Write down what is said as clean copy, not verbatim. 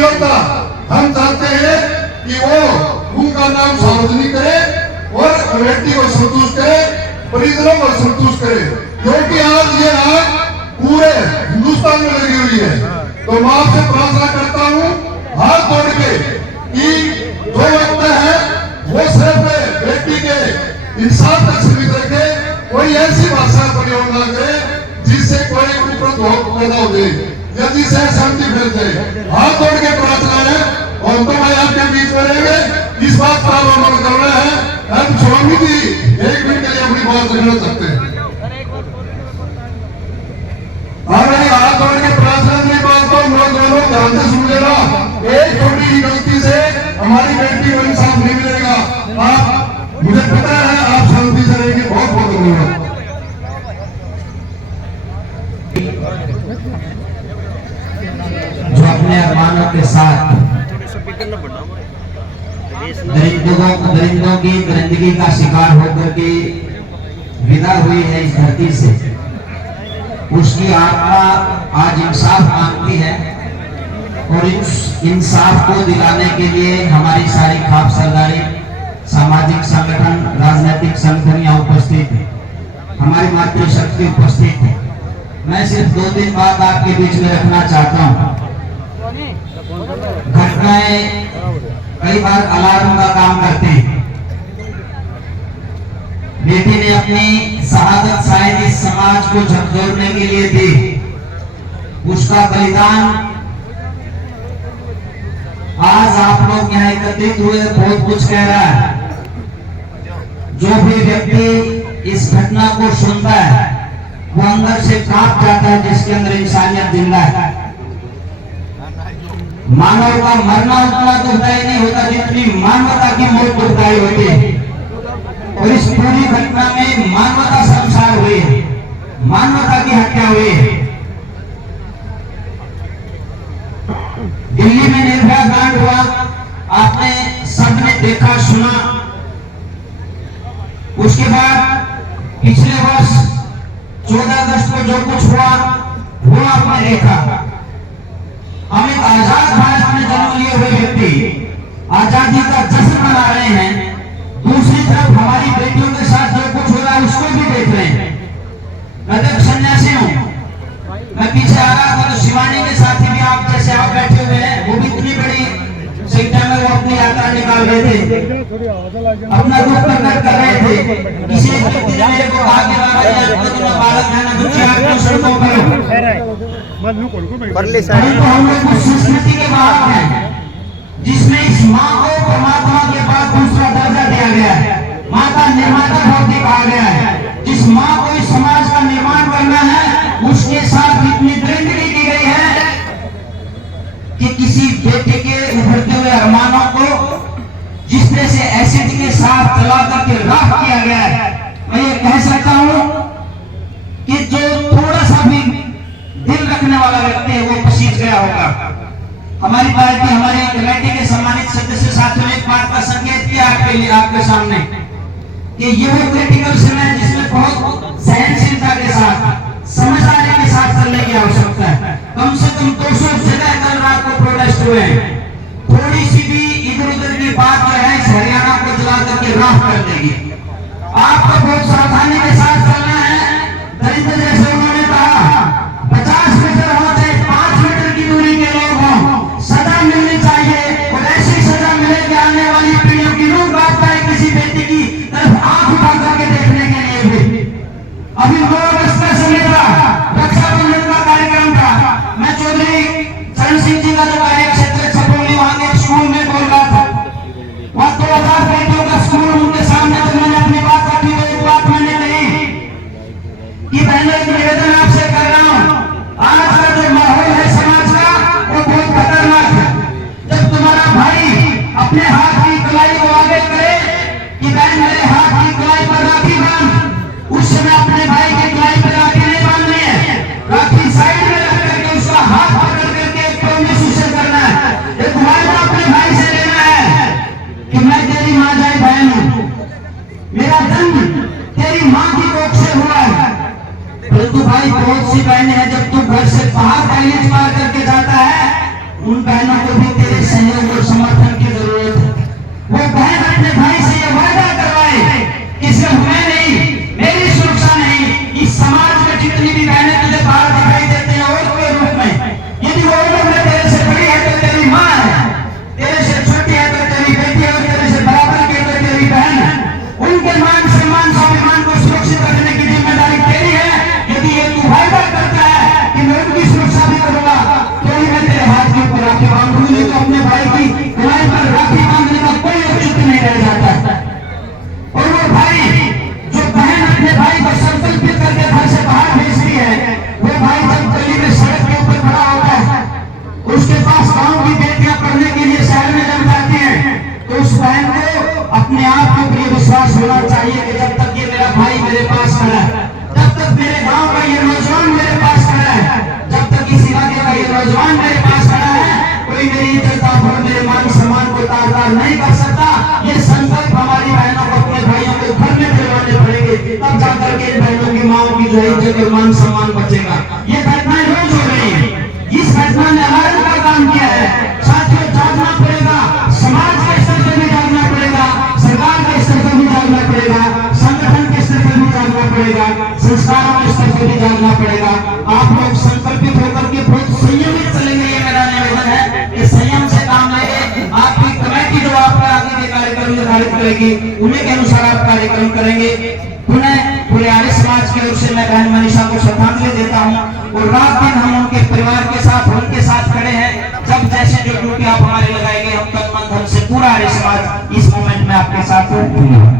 नहीं होता। हम चाहते हैं कि वो उनका नाम सार्वजनिक करे और कमेटी को संतुष्ट करे, परिजनों को संतुष्ट करे, क्योंकि आज ये आग पूरे हिंदुस्तान में लगी हुई है। तो मैं आपसे प्रार्थना करता हूँ हाथ जोड़ के कि जो वक्त है वो सिर्फ बेटी के इंसाफ तक सीमित रखे, कोई ऐसी भाषा प्रयोग न करे जिससे कोई उपद्रव पैदा हो जाए या जिससे शांति फैल जाए। हाथ जोड़ के प्रार्थना है और तो मैं आपके बीच में रहेंगे, इस बात का अमल करना है। हम स्वामी जी 1 मिनट के लिए अपनी बात रखना चाहते हैं। हमारे हाथ जोड़ के प्रार्थना की बात को लोग दोनों ध्यान से सुन लेना। एक छोटी ही गलती से हमारी बेटी को इंसाफ नहीं मिलेगा। आप, मुझे पता है आप शांति से रहेंगे। बहुत बहुत धन्यवाद। जो अपने अरमानों के साथ दरिंदों की दरिंदगी का शिकार होकर के विदा हुई है इस धरती से, उसकी आत्मा आज इंसाफ मांगती है और इस इंसाफ को दिलाने के लिए हमारी सारी खाप सरदारी, सामाजिक संगठन, राजनीतिक संगठन यहाँ उपस्थित है, हमारी मातृशक्ति उपस्थित है। मैं सिर्फ 2-3 बात आपके बीच में रखना चाहता हूँ। घटनाएं कई बार अलार्म का काम करते हैं। बेटी ने अपनी शहादत शायद इस समाज को झकझोरने के लिए दी। उसका बलिदान आज आप लोग यहाँ एकत्रित हुए बहुत कुछ कह रहा है। जो भी व्यक्ति इस घटना को सुनता है वो अंदर से कांप जाता है, जिसके अंदर इंसानियत जिंदा है। मानव का मरना उतना दुखदायी नहीं होता जितनी मानवता की मौत दुखदायी होती है। और इस पूरी घटना में मानवता संसार हुई है, मानवता की हत्या हुई है। दिल्ली में निर्भया कांड हुआ, आपने सबने देखा सुना। उसके बाद पिछले वर्ष 14 अगस्त को जो कुछ हुआ वो आपने देखा। हम एक आजाद भारत में जन्म लिए हुए व्यक्ति आजादी का जश्न मना रहे हैं, दूसरी तरफ हमारी बेटियों के साथ जो कुछ हो रहा है उसको भी देख रहे हैं। मैं तो सन्यासी हूँ, मैं पीछे आ रहा था तो शिवानी के साथी भी आप जैसे आप बैठे हुए हैं, वो भी इतनी बड़ी संख्या में वो अपनी यात्रा निकाल रहे थे, अपना दुख प्रकट कर रहे थे। किसी एक व्यक्ति ने मेरे को कहा कि बाबा जी आपको तो बालक है ना, बच्चे आपको सड़कों पर तो हम लोग उस संस्कृति के बाहर हैं जिसमें इस माँ को परमात्मा के पास दूसरा दर्जा दिया गया है, माँ का निर्माता भाव दिखाया गया है। जिस माँ को इस समाज का निर्माण करना है उसके साथ इतनी दरिंदगी की गई है कि किसी बेटे के उभरते हुए अरमानों को जिस तरह से एसिड के साथ जला करके राख किया गया है, मैं ये कह सकता हूं कि जो थोड़ा सा भी दिल रखने वाला व्यक्ति है वो पसीज गया होगा। हमारी पार्टी, हमारी कमेटी के सम्मानित सदस्य साथियों ने एक बात का संकेत किया आपके लिए, आपके सामने कि ये वो क्रिटिकल समय है जिसमें बहुत सहनशीलता के साथ, समझदारी के साथ चलने की आवश्यकता है। कम से कम 200 जगह कल रात को प्रोटेस्ट हुए हैं। थोड़ी सी भी इधर उधर की बात जो है इस हरियाणा को जला करके राख कर देगी। आपको बहुत सावधानी के साथ चलना है। दरिंदर जैसे उन्होंने कहा 50 मीटर हो चाहे 5 मीटर की दूरी के लोग हों, सजा मिलनी चाहिए और ऐसी सजा मिले कि आने वाली पीढ़ियों की रूह बात पाए किसी बेटी की तरफ आंख उठा करके देखने के लिए भी। अभी 9 अगस्त का समय था, रक्षाबंधन का कार्यक्रम था। मैं चौधरी चरण सिंह जी का जो कार्य क्षेत्र छपौली वहां के स्कूल में बोल रहा था, वहां 2000 बेटियों का स्कूल, उनके सामने जब मैंने अपनी बात रखी तो एक बात मैंने कही कि बहनों एक निवेदन आपसे कर रहा हूं, आज का जो माहौल है समाज का वो बहुत खतरनाक है। जब तुम्हारा भाई अपने हाथ की कलाई को आगे करे कि बहन मेरे हाथ की कलाई पर राखी बांध, उस समय अपने भाई की कलाई पर राखी नहीं बांधनी है, राखी साइड में रख करके उसका हाथ पकड़ करके एक प्रॉमिस उसे करना है, एक वायदा अपने भाई से लेना है कि मैं तेरी मां जाए बहन हूं, मेरा जन्म तेरी मां की कोख से हुआ है। परंतु भाई बहुत सी बहनें हैं जब तू घर से बाहर बैलेंस मार करके जाता है, उन बहनों को भी अपने भाई से ये वादा करवाए कि सिर्फ मैं नहीं, मेरी सुरक्षा नहीं, इस समाज में जितनी भी बहनें तुझे बाहर दिखाई देते हैं औरत के रूप में, यदि वो उम्र में तेरे से बड़ी है तो तेरी माँ है, तेरे से छोटी है तो तेरी बेटी है, और तेरे से बराबर की तो तेरी बहन है। उनके मान सम्मान स्वाभिमान को सुरक्षित रखने की जिम्मेदारी तेरी है। यदि ये तू वादा करता है कि मैं उनकी सुरक्षा भी करूंगा, तो ही मैं तेरे हाथ के ऊपर राखी बांधूंगी। नहीं तो अपने भाई की कलाई पर राखी बांधने का कोई औचित्य नहीं रह जाता। और वो भाई जो बहन अपने भाई को संकल्पित करके घर से बाहर भेजती है, वो भाई जब गली में सड़क के ऊपर खड़ा होता है, उसके पास गांव की बेटियां पढ़ने के लिए शहर में जम जाती हैं, तो उस बहन को अपने आप के ऊपर विश्वास होना चाहिए कि जब तक ये मेरा भाई मेरे पास खड़ा है, जब तक मेरे गांव का ये नौजवान मेरे पास खड़ा है, जब तक इस इलाके का ये नौजवान मेरे पास खड़ा है, कोई मेरी इज्जत और मेरे मान सम्मान को तार-तार नहीं कर सकता। ये संकल्प हमारी बहनों को, अपने भाइयों को घर में दिलवाने पड़ेंगे, तब जाकर के इन बहनों की मां की जो इज्जत और मान सम्मान बचेगा। ये घटनाएं रोज हो रही है। इस घटना ने अलर्ट का काम किया है। साथियों, जागना पड़ेगा, समाज के स्तर पर भी जागना पड़ेगा, सरकार के स्तर पर भी जागना पड़ेगा, संगठन के स्तर पर भी जागना पड़ेगा, संस्कारों के स्तर पर भी जागना पड़ेगा। आप लोग संकल्पित होकर के बहुत संयमित चलेंगे, ये मेरा निवेदन है कि संयम से काम लेंगे। आपकी कमेटी जो आपका आगे के कार्यक्रम निर्धारित करेगी, उन्हीं के अनुसार आप कार्यक्रम करेंगे। पुनः पूरे आर्य समाज की ओर से मैं बहन मनीषा को श्रद्धांजलि देता हूँ। और रात दिन हम उनके परिवार के साथ, उनके साथ खड़े हैं। जब जैसे जो ड्यूटी आप हमारे लगाएंगे, हम तन मन धन से पूरा आर्य समाज इस मोमेंट में आपके साथ हूँ।